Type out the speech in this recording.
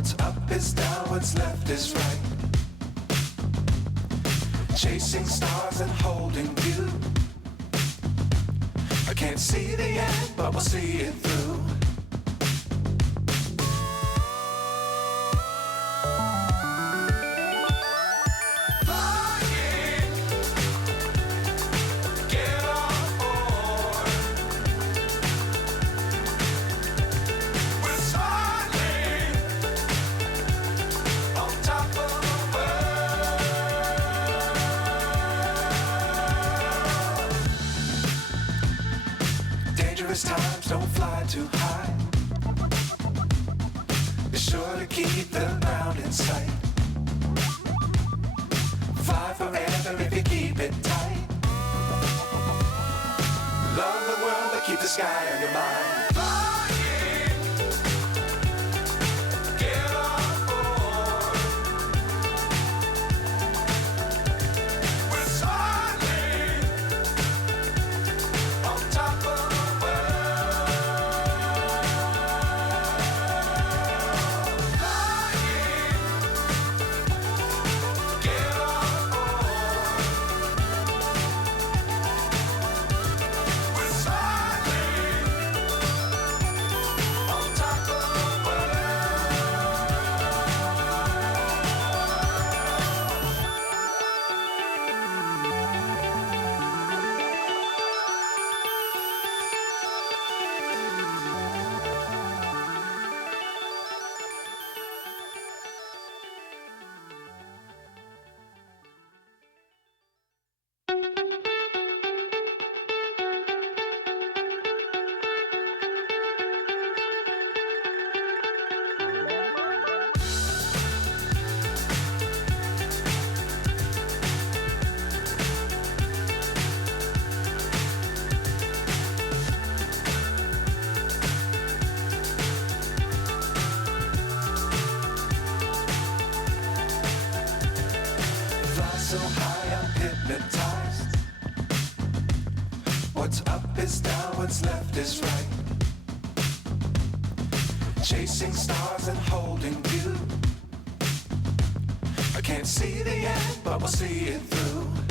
What's up is down, what's left is right. Chasing stars and holding you. I can't see the end, but we'll see it through. Dangerous times, don't fly too high. Be sure to keep the ground in sight. Fly forever if you keep it tight. Love the world, but keep the sky on your mind. So high, I'm hypnotized. What's up is down, what's left is right. Chasing stars and holding you. I can't see the end, but we'll see it through.